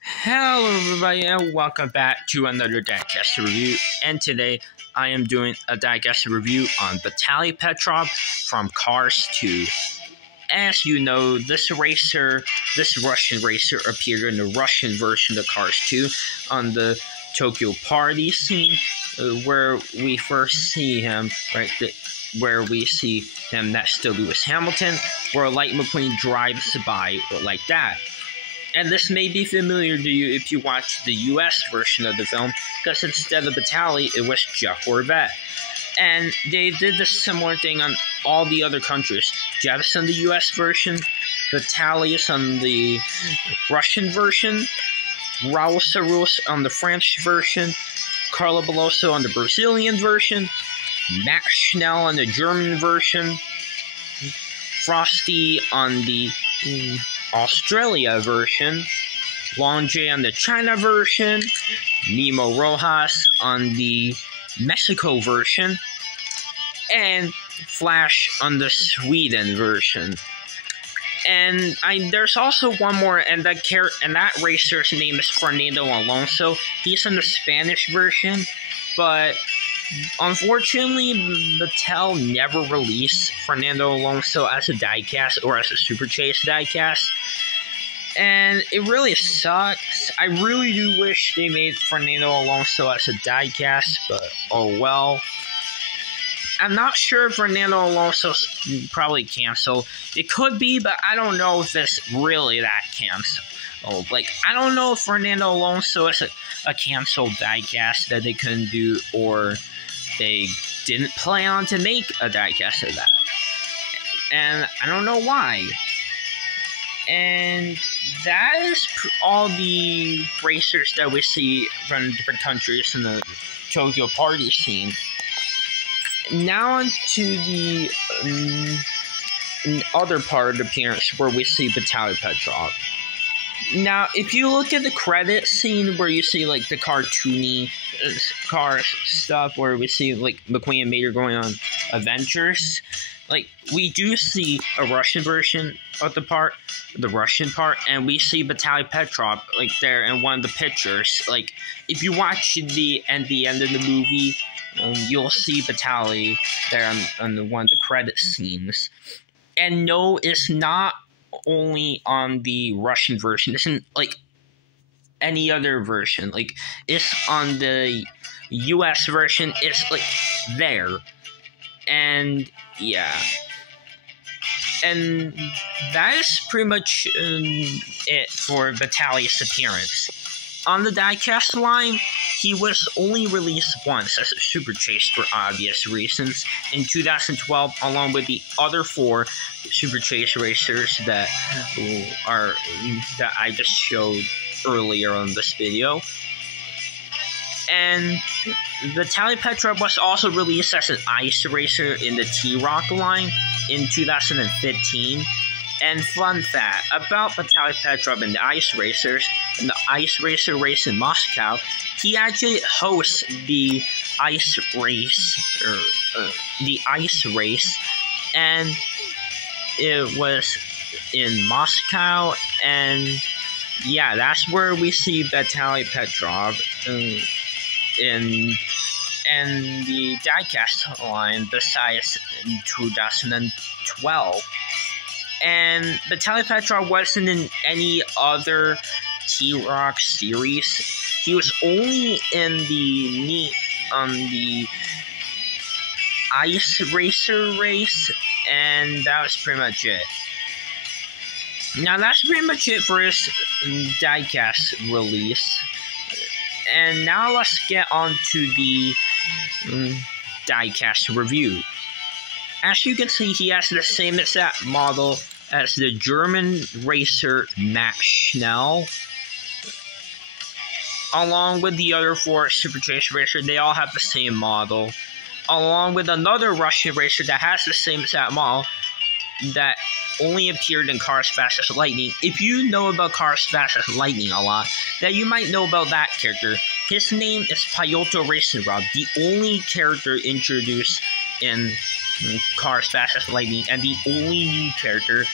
Hello everybody and welcome back to another Diecast review, and today I am doing a Diecast review on Vitaly Petrov from Cars 2. As you know, this Russian racer appeared in the Russian version of Cars 2 on the Tokyo party scene, where we first see him, where we see him next to Lewis Hamilton, where a Light McQueen drives by like that. And this may be familiar to you if you watch the US version of the film, because instead of Vitaly, it was Jeff Corvette. And they did the similar thing on all the other countries. Jeff's on the US version, Vitaly is on the Russian version, Raul Sarus on the French version, Carlo Beloso on the Brazilian version, Max Schnell on the German version, Frosty on the Australia version, Long J on the China version, Nemo Rojas on the Mexico version, and Flash on the Sweden version. And there's also one more, and that racer's name is Fernando Alonso. He's in the Spanish version, but unfortunately, Mattel never released Fernando Alonso as a diecast or as a Super Chase diecast, and it really sucks. I really do wish they made Fernando Alonso as a diecast, but oh well. I'm not sure if Fernando Alonso's probably canceled. It could be, but I don't know if it's really that canceled. I don't know if Fernando Alonso is a canceled diecast that they couldn't do, or they didn't plan on to make a diecast of that. And I don't know why. And that is all the racers that we see from different countries in the Tokyo party scene. Now on to the other part of the appearance where we see Vitaly Petrov. Now, if you look at the credit scene where you see like the cartoony car stuff, where we see like McQueen and Mater going on adventures, we do see a Russian version of the Russian part, and we see Vitaly Petrov there in one of the pictures. If you watch the end of the movie, you'll see Vitaly there on one of the credit scenes. And no, it's not only on the Russian version. It's in any other version. It's on the US version. It's there. And yeah. And that is pretty much it for Vitaly's appearance. On the diecast line, he was only released once as a Super Chase for obvious reasons in 2012, along with the other 4 Super Chase racers that I just showed earlier on this video. And Vitaly Petrov was also released as an ice racer in the T-Rock line in 2015. And fun fact about Vitaly Petrov and the ice racers, and the ice racer race in Moscow, he actually hosts the ice race, and it was in Moscow, and yeah, that's where we see Vitaly Petrov in the diecast line, besides in 2012. And Vitaly Petrov wasn't in any other T-Rock series. He was only in the ice racer race, and that was pretty much it. Now that's pretty much it for his diecast release. And now let's get on to the diecast review. As you can see, he has the same exact model as the German racer Max Schnell. Along with the other 4 Super Chase racers, they all have the same model. Along with another Russian racer that has the same exact model that only appeared in Cars Fast as Lightning. If you know about Cars Fast as Lightning a lot, then you might know about that character. His name is Pyotr Racing Rob, the only character introduced in Cars Fast as Lightning, and the only new character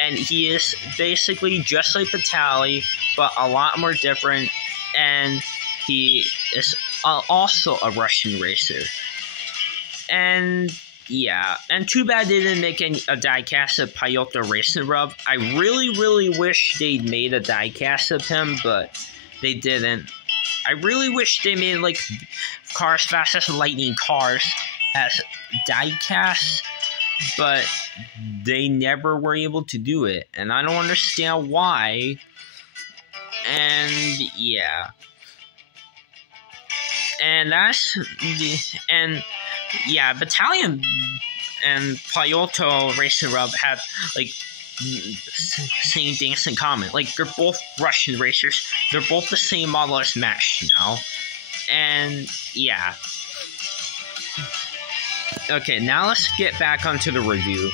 and he is basically just like Vitaly, but a lot more different, and he is also a Russian racer. And yeah, and too bad they didn't make a diecast of Pyotr Racing Rub. I really wish they'd made a diecast of him, but they didn't. I really wish they made like Cars Fast as Lightning Cars as diecasts, but they never were able to do it, and I don't understand why. And yeah, and that's the Battalion and Pyotr Racing Rub have like same things in common. Like, they're both Russian racers. They're both the same model as Mash now. And yeah. Okay, now let's get back onto the review.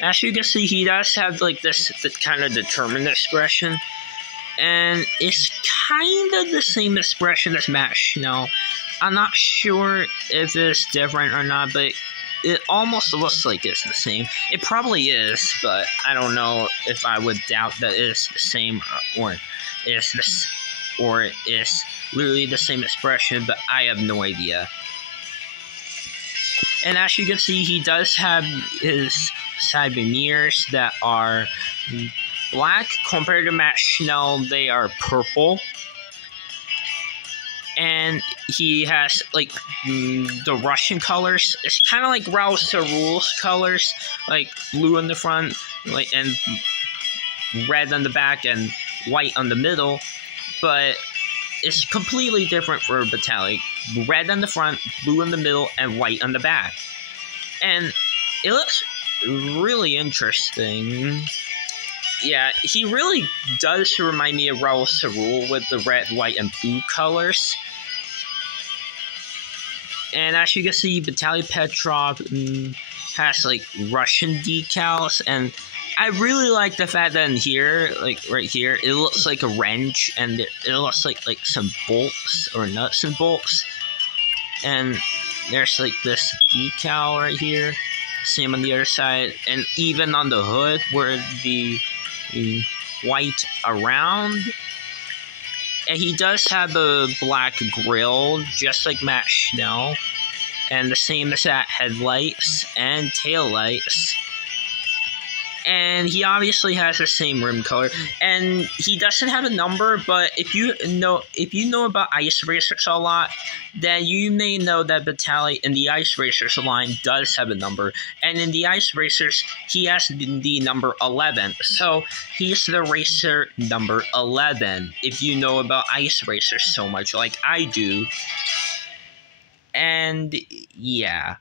As you can see, he does have like this kind of determined expression. And it's kind of the same expression as Mash now. I'm not sure if it's different or not, but it almost looks like it's the same. It probably is, but I don't know if I would doubt that it's the same or it's literally the same expression, but I have no idea. And as you can see, he does have his side veneers that are black. Compared to Matt Schnell, they are purple. And he has like the Russian colors. It's kind of like Raul Sarul's colors, like blue on the front, like and red on the back and white on the middle. But it's completely different for Vitaly. Red on the front, blue in the middle, and white on the back. And it looks really interesting. Yeah, he really does remind me of Raul Sarul with the red, white, and blue colors. And as you can see, Vitaly Petrov has like Russian decals, and I really like the fact that in here, like right here, it looks like a wrench, and it looks like some bolts or nuts and bolts. And there's like this decal right here, same on the other side, and even on the hood where the white around. And he does have a black grille, just like Matt Schnell, and the same as that headlights and taillights. And he obviously has the same rim color, and he doesn't have a number. But if you know about Ice Racers a lot, then you may know that Vitaly in the Ice Racers line does have a number, and in the Ice Racers he has the number 11. So he's the racer number 11. If you know about Ice Racers so much, like I do, and yeah.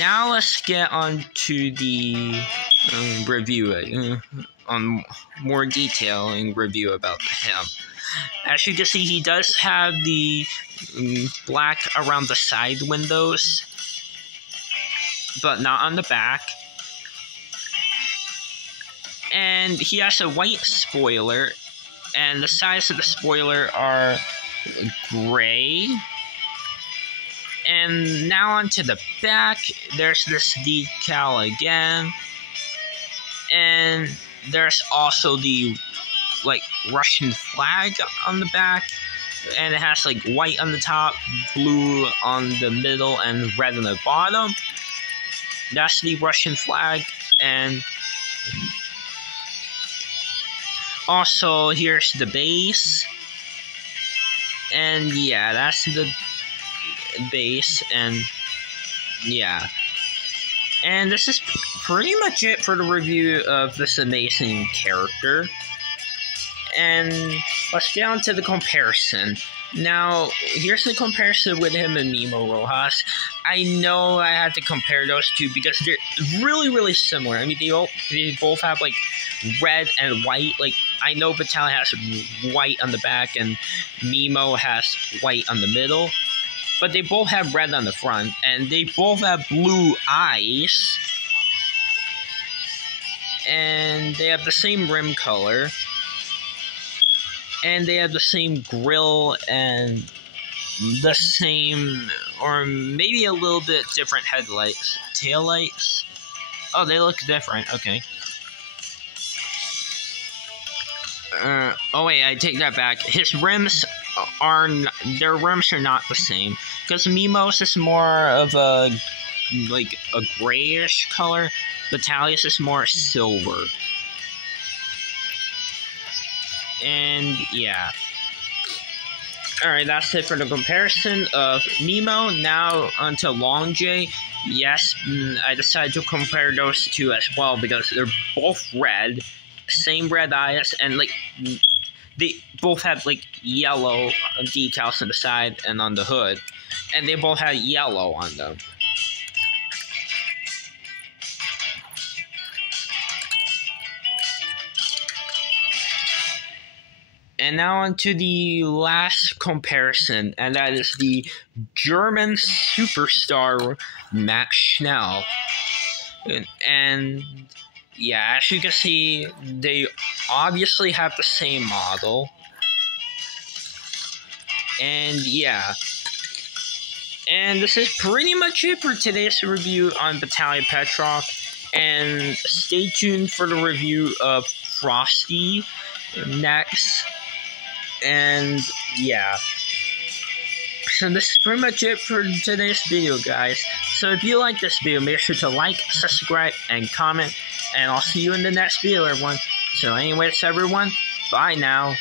Now let's get on to the review, on more detailing review about him. As you can see, he does have the black around the side windows, but not on the back. And he has a white spoiler, and the sides of the spoiler are gray. And now onto the back, there's this decal again, and there's also the like Russian flag on the back, and it has like white on the top, blue on the middle, and red on the bottom. That's the Russian flag. And also here's the base, and yeah, that's the base. And yeah, and this is pretty much it for the review of this amazing character. And let's get on to the comparison. Now, here's the comparison with him and Mimo Rojas. I know I had to compare those two because they're really similar. I mean, they both have like red and white. Like, I know Vitaly has white on the back and Mimo has white on the middle. But they both have red on the front, and they both have blue eyes. And they have the same rim color. And they have the same grille and the same, or maybe a little bit different headlights, taillights. Oh, they look different. Okay. Oh wait, I take that back. His rims their rims are not the same, because Mimos is more of a grayish color. Vitaly is more silver. And yeah. Alright, that's it for the comparison of Nemo. Now onto Long J. Yes, I decided to compare those two as well because they're both red. Same red eyes, and they both have yellow decals on the side and on the hood. And they both have yellow on them. And now on to the last comparison, and that is the German superstar Max Schnell. And yeah, as you can see, they obviously have the same model. And yeah. And this is pretty much it for today's review on Vitaly Petrov. And stay tuned for the review of Frosty next. And yeah, so this is pretty much it for today's video, guys. So if you like this video, make sure to like, subscribe, and comment, and I'll see you in the next video, everyone. So anyways, everyone, bye now.